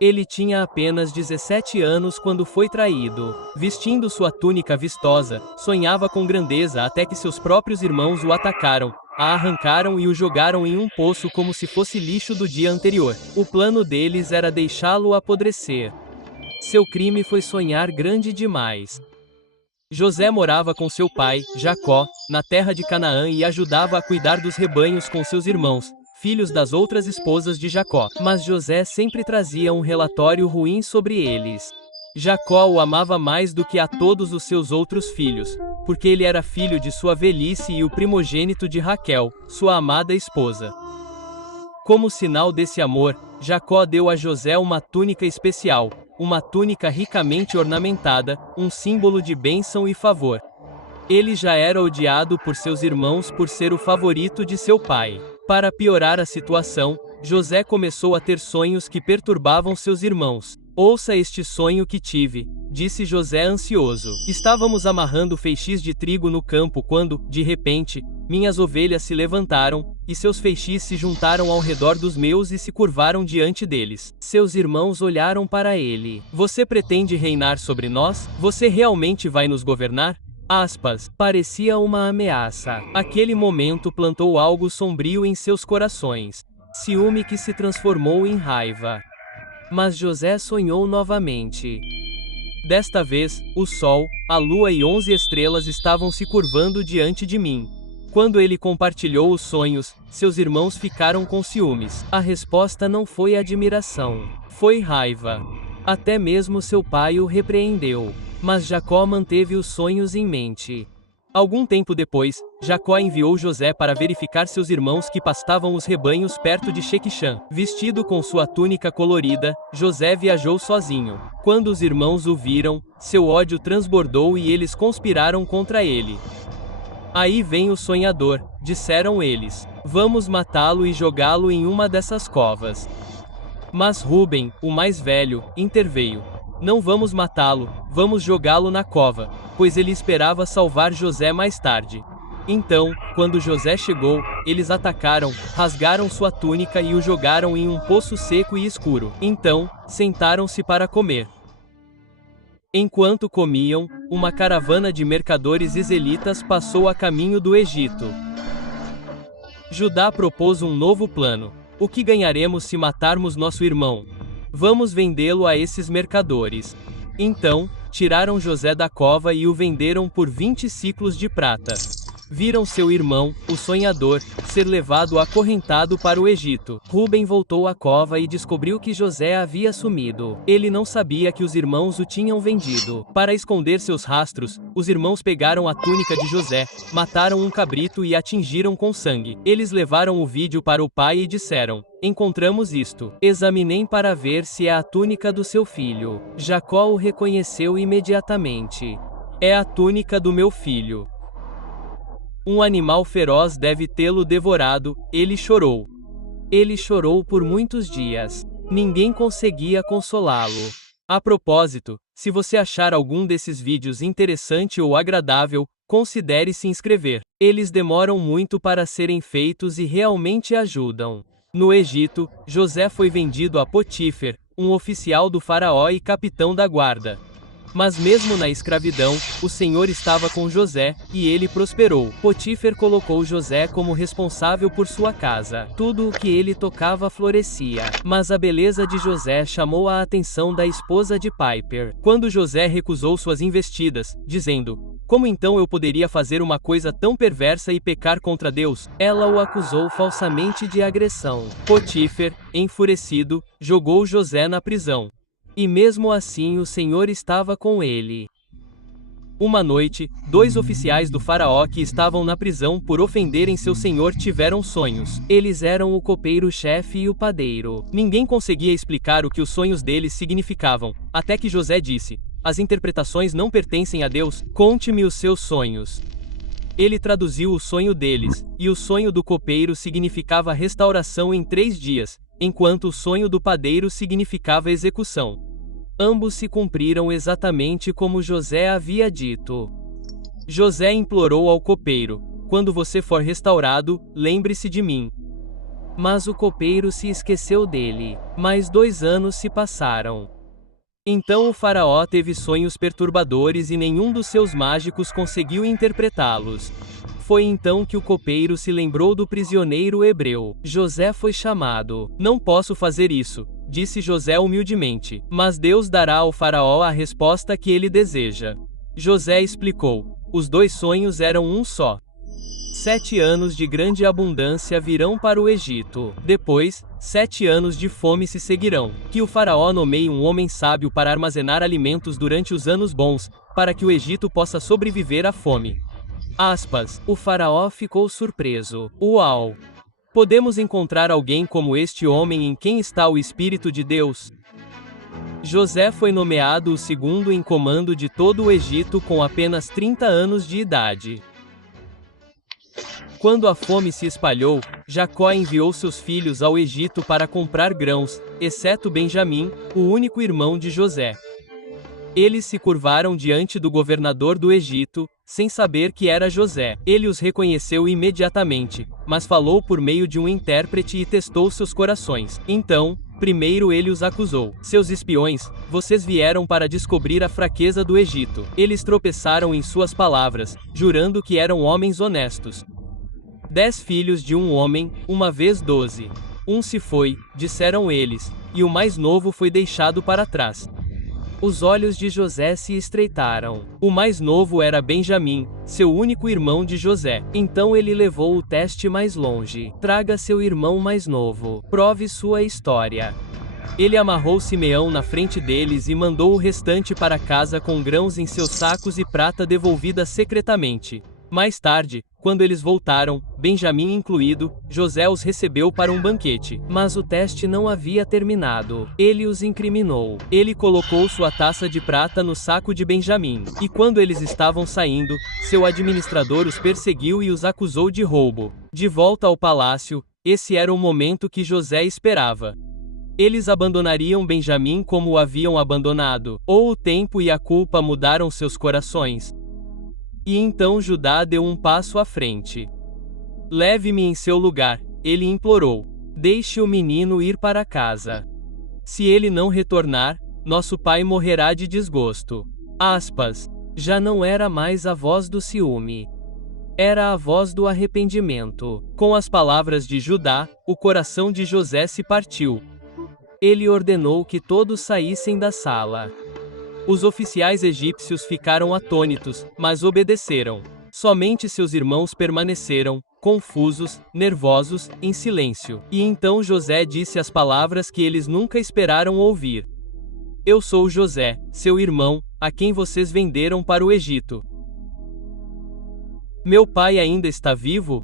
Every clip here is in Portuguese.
Ele tinha apenas 17 anos quando foi traído. Vestindo sua túnica vistosa, sonhava com grandeza até que seus próprios irmãos o atacaram, a arrancaram e o jogaram em um poço como se fosse lixo do dia anterior. O plano deles era deixá-lo apodrecer. Seu crime foi sonhar grande demais. José morava com seu pai, Jacó, na terra de Canaã e ajudava a cuidar dos rebanhos com seus irmãos, filhos das outras esposas de Jacó. Mas José sempre trazia um relatório ruim sobre eles. Jacó o amava mais do que a todos os seus outros filhos, porque ele era filho de sua velhice e o primogênito de Raquel, sua amada esposa. Como sinal desse amor, Jacó deu a José uma túnica especial, uma túnica ricamente ornamentada, um símbolo de bênção e favor. Ele já era odiado por seus irmãos por ser o favorito de seu pai. Para piorar a situação, José começou a ter sonhos que perturbavam seus irmãos. Ouça este sonho que tive, disse José ansioso. Estávamos amarrando feixes de trigo no campo quando, de repente, minhas ovelhas se levantaram, e seus feixes se juntaram ao redor dos meus e se curvaram diante deles. Seus irmãos olharam para ele. Você pretende reinar sobre nós? Você realmente vai nos governar? Parecia uma ameaça. Aquele momento plantou algo sombrio em seus corações. Ciúme que se transformou em raiva. Mas José sonhou novamente. Desta vez, o sol, a lua e 11 estrelas estavam se curvando diante de mim. Quando ele compartilhou os sonhos, seus irmãos ficaram com ciúmes. A resposta não foi admiração, foi raiva. Até mesmo seu pai o repreendeu. Mas Jacó manteve os sonhos em mente. Algum tempo depois, Jacó enviou José para verificar seus irmãos que pastavam os rebanhos perto de Shequishã. Vestido com sua túnica colorida, José viajou sozinho. Quando os irmãos o viram, seu ódio transbordou e eles conspiraram contra ele. Aí vem o sonhador, disseram eles. Vamos matá-lo e jogá-lo em uma dessas covas. Mas Rúben, o mais velho, interveio. Não vamos matá-lo, vamos jogá-lo na cova, pois ele esperava salvar José mais tarde. Então, quando José chegou, eles atacaram, rasgaram sua túnica e o jogaram em um poço seco e escuro. Então, sentaram-se para comer. Enquanto comiam, uma caravana de mercadores israelitas passou a caminho do Egito. Judá propôs um novo plano. O que ganharemos se matarmos nosso irmão? Vamos vendê-lo a esses mercadores. Então, tiraram José da cova e o venderam por 20 siclos de prata. Viram seu irmão, o sonhador, ser levado acorrentado para o Egito. Rúben voltou à cova e descobriu que José havia sumido. Ele não sabia que os irmãos o tinham vendido. Para esconder seus rastros, os irmãos pegaram a túnica de José, mataram um cabrito e atingiram com sangue. Eles levaram o vídeo para o pai e disseram: encontramos isto. Examinem para ver se é a túnica do seu filho. Jacó o reconheceu imediatamente. É a túnica do meu filho. Um animal feroz deve tê-lo devorado, ele chorou. Ele chorou por muitos dias. Ninguém conseguia consolá-lo. A propósito, se você achar algum desses vídeos interessante ou agradável, considere se inscrever. Eles demoram muito para serem feitos e realmente ajudam. No Egito, José foi vendido a Potífer, um oficial do faraó e capitão da guarda. Mas mesmo na escravidão, o Senhor estava com José, e ele prosperou. Potífer colocou José como responsável por sua casa. Tudo o que ele tocava florescia. Mas a beleza de José chamou a atenção da esposa de Piper. Quando José recusou suas investidas, dizendo: como então eu poderia fazer uma coisa tão perversa e pecar contra Deus? Ela o acusou falsamente de agressão. Potífer, enfurecido, jogou José na prisão. E mesmo assim o Senhor estava com ele. Uma noite, 2 oficiais do faraó que estavam na prisão por ofenderem seu senhor tiveram sonhos. Eles eram o copeiro-chefe e o padeiro. Ninguém conseguia explicar o que os sonhos deles significavam, até que José disse: as interpretações não pertencem a Deus, conte-me os seus sonhos. Ele traduziu o sonho deles, e o sonho do copeiro significava restauração em 3 dias, enquanto o sonho do padeiro significava execução. Ambos se cumpriram exatamente como José havia dito. José implorou ao copeiro: quando você for restaurado, lembre-se de mim. Mas o copeiro se esqueceu dele. Mais 2 anos se passaram. Então o faraó teve sonhos perturbadores e nenhum dos seus mágicos conseguiu interpretá-los. Foi então que o copeiro se lembrou do prisioneiro hebreu. José foi chamado. Não posso fazer isso, disse José humildemente, mas Deus dará ao faraó a resposta que ele deseja. José explicou. Os 2 sonhos eram um só. 7 anos de grande abundância virão para o Egito. Depois, 7 anos de fome se seguirão. Que o faraó nomeie um homem sábio para armazenar alimentos durante os anos bons, para que o Egito possa sobreviver à fome. Aspas. O faraó ficou surpreso. Uau! Podemos encontrar alguém como este homem em quem está o Espírito de Deus? José foi nomeado o segundo em comando de todo o Egito com apenas 30 anos de idade. Quando a fome se espalhou, Jacó enviou seus filhos ao Egito para comprar grãos, exceto Benjamim, o único irmão de José. Eles se curvaram diante do governador do Egito, sem saber que era José. Ele os reconheceu imediatamente, mas falou por meio de um intérprete e testou seus corações. Então, primeiro ele os acusou. Seus espiões, vocês vieram para descobrir a fraqueza do Egito. Eles tropeçaram em suas palavras, jurando que eram homens honestos. 10 filhos de um homem, uma vez 12. Um se foi, disseram eles, e o mais novo foi deixado para trás. Os olhos de José se estreitaram. O mais novo era Benjamim, seu único irmão de José. Então ele levou o teste mais longe. Traga seu irmão mais novo. Prove sua história. Ele amarrou Simeão na frente deles e mandou o restante para casa com grãos em seus sacos e prata devolvida secretamente. Mais tarde, quando eles voltaram, Benjamim incluído, José os recebeu para um banquete. Mas o teste não havia terminado. Ele os incriminou. Ele colocou sua taça de prata no saco de Benjamim. E quando eles estavam saindo, seu administrador os perseguiu e os acusou de roubo. De volta ao palácio, esse era o momento que José esperava. Eles abandonariam Benjamim como o haviam abandonado, ou o tempo e a culpa mudaram seus corações. E então Judá deu um passo à frente. Leve-me em seu lugar, ele implorou. Deixe o menino ir para casa. Se ele não retornar, nosso pai morrerá de desgosto. Aspas. Já não era mais a voz do ciúme. Era a voz do arrependimento. Com as palavras de Judá, o coração de José se partiu. Ele ordenou que todos saíssem da sala. Os oficiais egípcios ficaram atônitos, mas obedeceram. Somente seus irmãos permaneceram, confusos, nervosos, em silêncio. E então José disse as palavras que eles nunca esperaram ouvir. Eu sou José, seu irmão, a quem vocês venderam para o Egito. Meu pai ainda está vivo?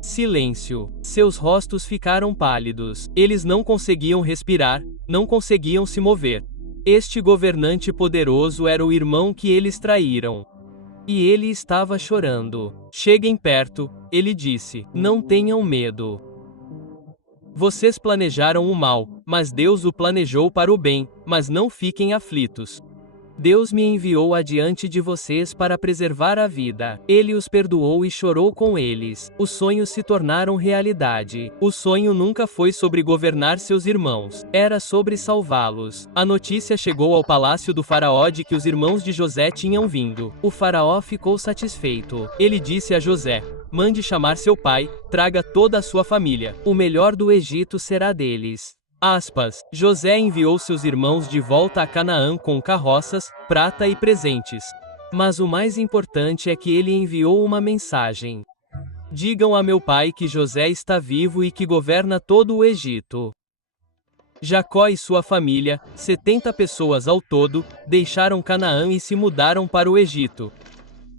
Silêncio. Seus rostos ficaram pálidos. Eles não conseguiam respirar, não conseguiam se mover. Este governante poderoso era o irmão que eles traíram. E ele estava chorando. Cheguem perto, ele disse. Não tenham medo. Vocês planejaram o mal, mas Deus o planejou para o bem, mas não fiquem aflitos. Deus me enviou adiante de vocês para preservar a vida. Ele os perdoou e chorou com eles. Os sonhos se tornaram realidade. O sonho nunca foi sobre governar seus irmãos. Era sobre salvá-los. A notícia chegou ao palácio do faraó de que os irmãos de José tinham vindo. O faraó ficou satisfeito. Ele disse a José: mande chamar seu pai, traga toda a sua família. O melhor do Egito será deles. Aspas. José enviou seus irmãos de volta a Canaã com carroças, prata e presentes. Mas o mais importante é que ele enviou uma mensagem. Digam a meu pai que José está vivo e que governa todo o Egito. Jacó e sua família, 70 pessoas ao todo, deixaram Canaã e se mudaram para o Egito.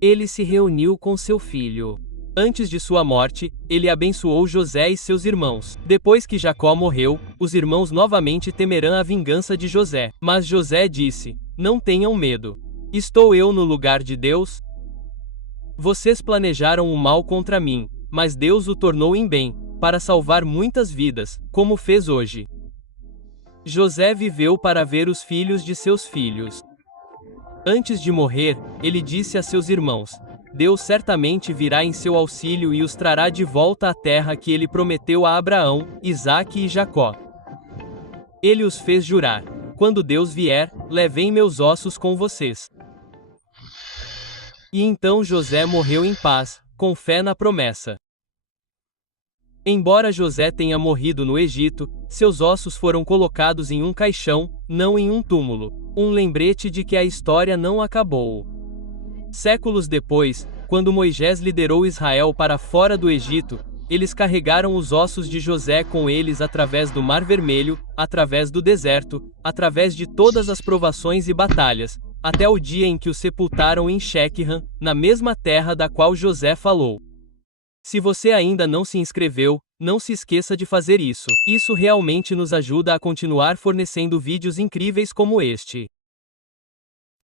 Ele se reuniu com seu filho. Antes de sua morte, ele abençoou José e seus irmãos. Depois que Jacó morreu, os irmãos novamente temerão a vingança de José. Mas José disse: não tenham medo. Estou eu no lugar de Deus? Vocês planejaram o mal contra mim, mas Deus o tornou em bem, para salvar muitas vidas, como fez hoje. José viveu para ver os filhos de seus filhos. Antes de morrer, ele disse a seus irmãos: Deus certamente virá em seu auxílio e os trará de volta à terra que ele prometeu a Abraão, Isaque e Jacó. Ele os fez jurar: quando Deus vier, levem meus ossos com vocês. E então José morreu em paz, com fé na promessa. Embora José tenha morrido no Egito, seus ossos foram colocados em um caixão, não em um túmulo. Um lembrete de que a história não acabou. Séculos depois, quando Moisés liderou Israel para fora do Egito, eles carregaram os ossos de José com eles através do Mar Vermelho, através do deserto, através de todas as provações e batalhas, até o dia em que o sepultaram em Shequim, na mesma terra da qual José falou. Se você ainda não se inscreveu, não se esqueça de fazer isso. Isso realmente nos ajuda a continuar fornecendo vídeos incríveis como este.